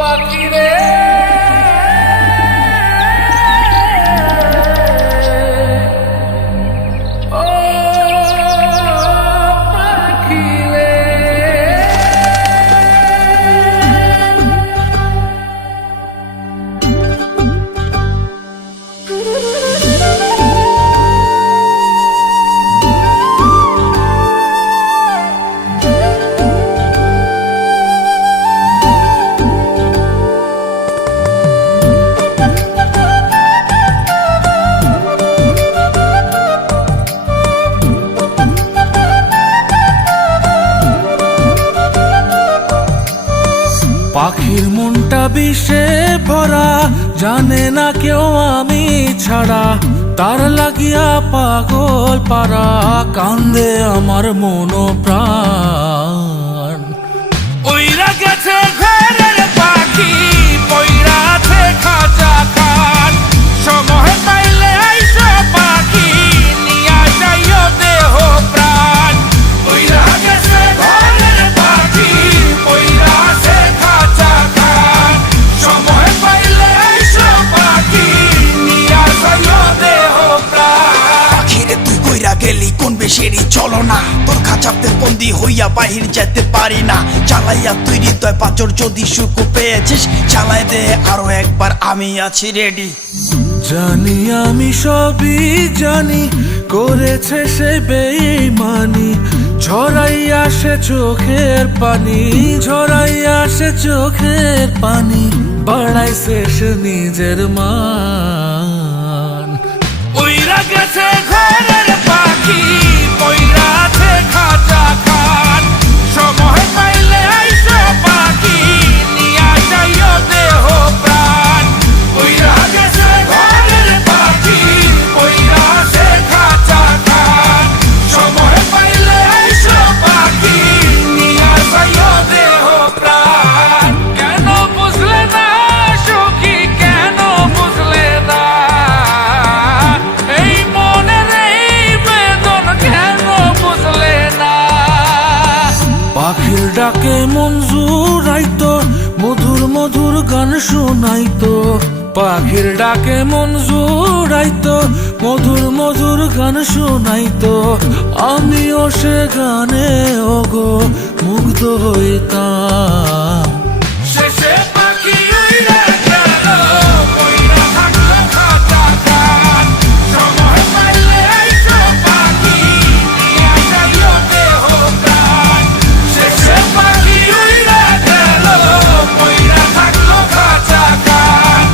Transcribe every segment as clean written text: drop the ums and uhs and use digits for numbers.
পাখি রে পাখির মনটা বিষে ভরা, জানে না কেউ আমি ছাড়া, তার লাগিয়া পাগল পারা, কান্দে আমার মন প্রাণ। ওইরা গেছে ঘরের পাখি, পইরা আছে খাঁচা খান, সময় পাইলে আইসো পাখি, নিয়া যাইও দেহ প্রাণ। ওইরা গেছে ঘরের পাখি, পইরা আছে খাঁচা খান, সময় পাইলে আইসো পাখি, নিয়া যাইও দেহ প্রাণ। পাখিরে তুই কইরা গেলি কোন বেশেরই চলো না, তোর খাঁচাতে বন্দি হইয়া বাহির যেতে পারি না। চালাইয়া তুই হৃদয় পাচর, যদি সুখ পেয়েছিস চালাই দে আরো একবার, আমি আছি রেডি। জানি আমি সবই জানি, করেছে সে বেঈমানি, ঝরাইয়া সে চোখের পানি, ঝরাইয়া সে চোখের পানি, বাড়াইছে সে নিজের মান। ওইরা গেছে ঘরের পাখি, পইরা আছে খাঁচা খান, সময় পাইলে আইসো পাখি, নিয়া যাইও দেহ প্রাণ। ওইরা গেছে ঘরের পাখি, পইরা আছে খাঁচা খান, সময় পাইলে আইসো পাখি, নিয়া যাইও দেহ প্রাণ। কেন বুঝলে না সখী, কেন বুঝলে না এই মনের এই বেদন, কেন বুঝলে না? পাখির ডাকে মন জুড়াইতো, মধুর মধুর গান শোনাইতো, পাখির ডাকে মন জুড়াইতো, মধুর মধুর গান শোনাইতো, আমিও সে গানে ওগো মুগ্ধ হইতাম। শেষে পাখি উইড়ে গেল, পইরা থাকলো খাঁচা খান, সময় পাইলে আইসো পাখি, নিয়া যাইও দেহ প্রাণ। শেষে পাখি উইড়ে গেল, পইরা থাকলো খাঁচা খান,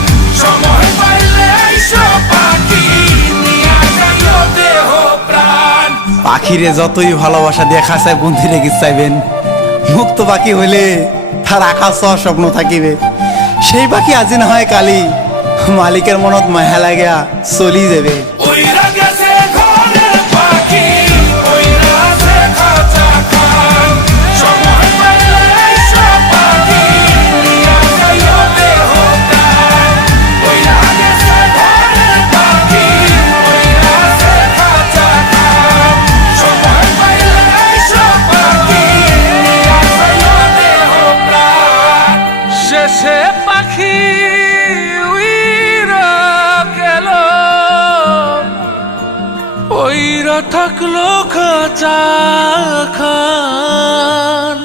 সময় পাইলে আইসো পাখি, নিয়া যাইও দেহ প্রাণ। পাখিরে যতই ভালোবাসা দিয়ে খাঁচায় বন্দি রেখে চাইবেন, মুক্ত পাখি হইলে তার আকাশ স্বপ্ন থাকিবে। সেই পাখি আজি না হয় কালি, মালিকের মনত মায়া লাগিয়া চলি যাবে। ওইরা গেছে ঘরের পাখি, পইরা আছে খাঁচা খান, সময় পাইলে আইসো পাখি, নিয়া যাইও দেহ প্রাণ। ওইরা গেছে ঘরের পাখি, পইরা আছে খাঁচা খান, সময় পাইলে আইসো পাখি, নিয়া যাইও দেহ প্রাণ। শেষে পাখি উইরা গেল, ওইরা থাকলো খাঁচা খান।